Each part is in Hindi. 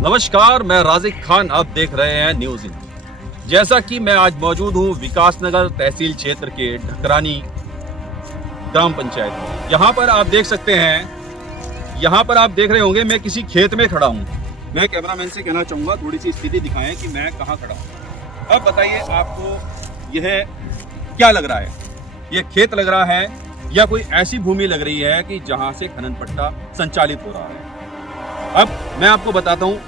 नमस्कार, मैं राजिक खान। आप देख रहे हैं न्यूज इंडिया। जैसा कि मैं आज मौजूद हूं विकासनगर तहसील क्षेत्र के ढकरानी ग्राम पंचायत में। यहाँ पर आप देख सकते हैं, यहाँ पर आप देख रहे होंगे मैं किसी खेत में खड़ा हूँ। मैं कैमरामैन से कहना चाहूँगा थोड़ी सी स्थिति दिखाएं कि मैं कहाँ खड़ा हूँ। अब बताइए आपको यह क्या लग रहा है? ये खेत लग रहा है या कोई ऐसी भूमि लग रही है कि जहाँ से खनन पट्टा संचालित हो रहा है? अब मैं आपको बताता हूँ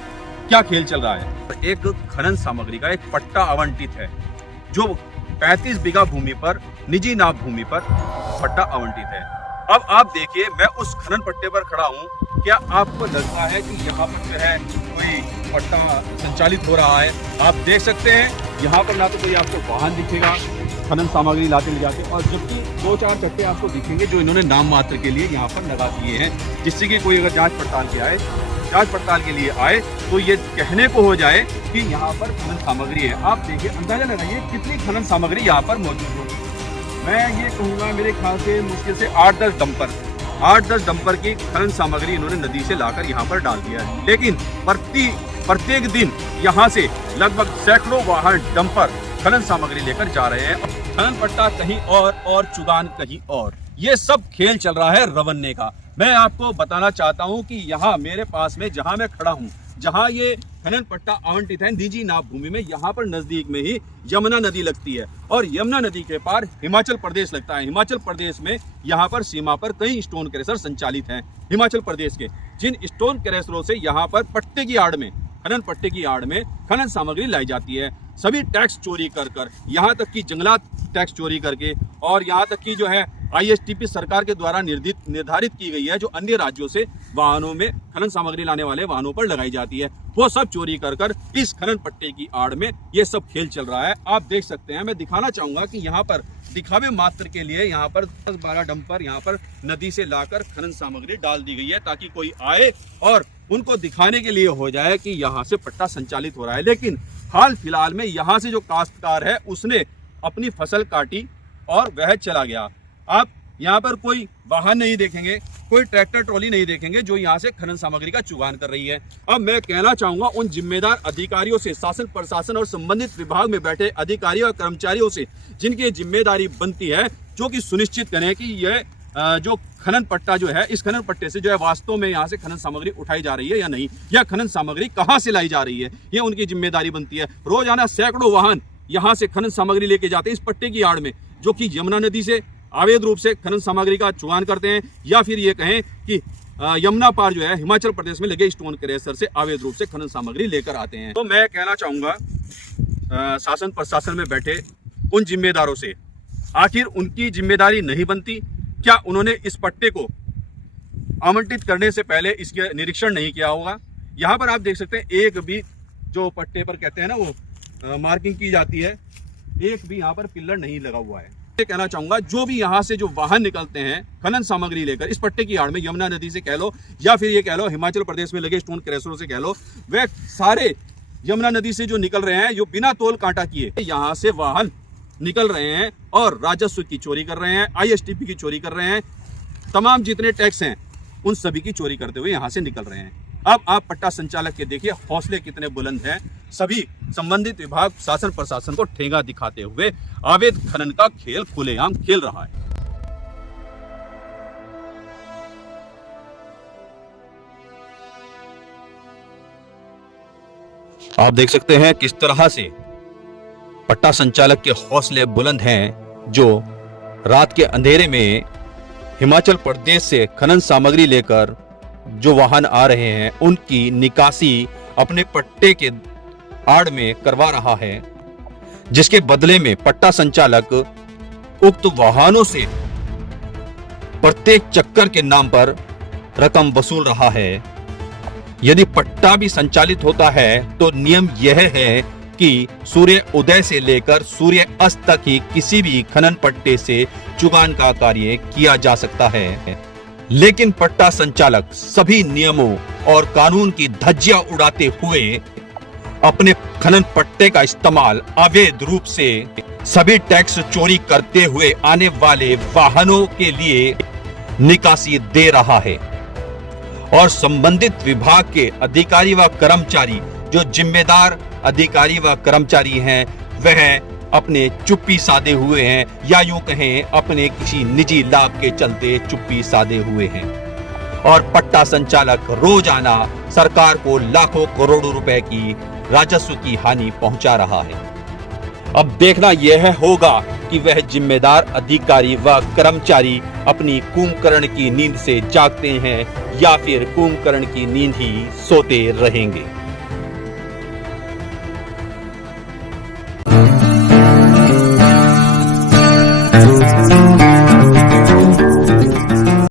क्या खेल चल रहा है। एक खनन सामग्री का एक पट्टा आवंटित है जो 35 बीघा भूमि पर, निजी नाप भूमि पर पट्टा आवंटित है। अब आप देखिए, मैं उस खनन पट्टे पर खड़ा हूँ। क्या आपको लगता है कि यहाँ पर जो है कोई पट्टा संचालित हो रहा है? आप देख सकते हैं यहाँ पर ना तो कोई आपको वाहन दिखेगा खनन सामग्री लाते ले जाके, और जबकि 2-4 चट्टे आपको दिखेंगे जो इन्होंने नाम मात्र के लिए यहाँ पर लगा दिए हैं, जिससे कि कोई अगर जांच पड़ताल के लिए आए तो ये कहने को हो जाए कि यहाँ पर खनन सामग्री है। आप देखिए, अंदाजा लगाइए कितनी खनन सामग्री यहाँ पर मौजूद होगी। मैं ये कहूँगा मेरे ख्याल से मुश्किल से 8-10 डंपर की खनन सामग्री इन्होंने नदी से लाकर यहाँ पर डाल दिया है। लेकिन प्रत्येक दिन यहाँ से लगभग सैकड़ों वाहन डंपर खनन सामग्री लेकर जा रहे हैं। खनन पट्टा कहीं और चुगान कहीं और। ये सब खेल चल रहा है रवन्ने का। मैं आपको बताना चाहता हूं कि यहाँ मेरे पास में जहां मैं खड़ा हूं, जहां ये खनन पट्टा आवंटित है निजी नाप भूमि में, यहाँ पर नजदीक में ही यमुना नदी लगती है और यमुना नदी के पार हिमाचल प्रदेश लगता है। हिमाचल प्रदेश में यहाँ पर सीमा पर कई स्टोन क्रशर संचालित हैं। हिमाचल प्रदेश के जिन स्टोन क्रशरों से यहाँ पर पट्टे की आड़ में, खनन पट्टे की आड़ में खनन सामग्री लाई जाती है। सभी टैक्स चोरी कर यहाँ तक कि जंगलात टैक्स चोरी करके, और यहाँ तक कि जो है ISTP सरकार के द्वारा निर्धारित की गई है जो अन्य राज्यों से वाहनों में खनन सामग्री लाने वाले वाहनों पर लगाई जाती है, वो सब चोरी कर इस खनन पट्टे की आड़ में ये सब खेल चल रहा है। आप देख सकते हैं, मैं दिखाना चाहूंगा कि यहाँ पर दिखावे मात्र के लिए यहाँ पर 10-12 डंपर यहाँ पर नदी से लाकर खनन सामग्री डाल दी गई है ताकि कोई आए और उनको दिखाने के लिए हो जाए कि यहाँ से पट्टा संचालित हो रहा है। लेकिन हाल फिलहाल में यहाँ से जो काश्तकार है उसने अपनी फसल काटी और वह चला गया। आप यहाँ पर कोई वाहन नहीं देखेंगे, कोई ट्रैक्टर ट्रॉली नहीं देखेंगे जो यहाँ से खनन सामग्री का चुगान कर रही है। अब मैं कहना चाहूंगा उन जिम्मेदार अधिकारियों से, शासन प्रशासन और संबंधित विभाग में बैठे अधिकारियों और कर्मचारियों से, जिनकी जिम्मेदारी बनती है जो कि सुनिश्चित करें कि यह जो खनन पट्टा जो है, इस खनन पट्टे से जो है वास्तव में यहाँ से खनन सामग्री उठाई जा रही है या नहीं, या खनन सामग्री कहाँ से लाई जा रही है, ये उनकी जिम्मेदारी बनती है। रोजाना सैकड़ों वाहन यहाँ से खनन सामग्री लेके जाते हैं इस पट्टे की आड़ में, जो कि यमुना नदी से अवैध रूप से खनन सामग्री का चुगान करते हैं, या फिर ये कहें कि यमुना पार जो है हिमाचल प्रदेश में लगे स्टोन क्रशर से अवैध रूप से खनन सामग्री लेकर आते हैं। तो मैं कहना चाहूंगा शासन प्रशासन में बैठे उन जिम्मेदारों से, आखिर उनकी जिम्मेदारी नहीं बनती क्या? उन्होंने इस पट्टे को आवंटित करने से पहले इसके निरीक्षण नहीं किया होगा? यहाँ पर आप देख सकते हैं एक भी जो पट्टे पर कहते हैं ना वो मार्किंग की जाती है, एक भी यहाँ पर पिलर नहीं लगा हुआ है। ये कहना चाहूंगा जो भी यहाँ से जो वाहन निकलते हैं खनन सामग्री लेकर इस पट्टे की आड़ में, यमुना नदी से कह लो या फिर ये कह लो हिमाचल प्रदेश में लगे स्टोन क्रशरों से कह लो, वे सारे यमुना नदी से जो निकल रहे हैं, जो बिना तोल कांटा किए यहाँ से वाहन निकल रहे हैं और राजस्व की चोरी कर रहे हैं, ISTP की चोरी कर रहे हैं, तमाम जितने टैक्स हैं उन सभी की चोरी करते हुए यहाँ से निकल रहे हैं। अब आप पट्टा संचालक के देखिए हौसले कितने बुलंद हैं। सभी संबंधित विभाग, शासन प्रशासन को ठेंगा दिखाते हुए अवैध खनन का खेल खुलेआम खेल रहा है। आप देख सकते हैं किस तरह से पट्टा संचालक के हौसले बुलंद हैं, जो रात के अंधेरे में हिमाचल प्रदेश से खनन सामग्री लेकर जो वाहन आ रहे हैं उनकी निकासी अपने पट्टे के आड़ में करवा रहा है, जिसके बदले में पट्टा संचालक उक्त वाहनों से प्रत्येक चक्कर के नाम पर रकम वसूल रहा है। यदि पट्टा भी संचालित होता है तो नियम यह है कि सूर्य उदय से लेकर सूर्य अस्त तक ही किसी भी खनन पट्टे से चुगान का कार्य किया जा सकता है। लेकिन पट्टा संचालक सभी नियमों और कानून की धज्जियां उड़ाते हुए अपने खनन पट्टे का इस्तेमाल अवैध रूप से सभी टैक्स चोरी करते हुए आने वाले वाहनों के लिए निकासी दे रहा है। और संबंधित विभाग के अधिकारी व कर्मचारी, जो जिम्मेदार अधिकारी व कर्मचारी हैं, वह अपने चुप्पी साधे हुए हैं, या यूं कहें अपने किसी निजी लाभ के चलते चुप्पी साधे हुए हैं। और पट्टा संचालक रोजाना सरकार को लाखों करोड़ों रुपए की राजस्व की हानि पहुंचा रहा है। अब देखना यह होगा कि वह जिम्मेदार अधिकारी व कर्मचारी अपनी कुंभकर्ण की नींद से जागते हैं या फिर कुंभकर्ण की नींद ही सोते रहेंगे।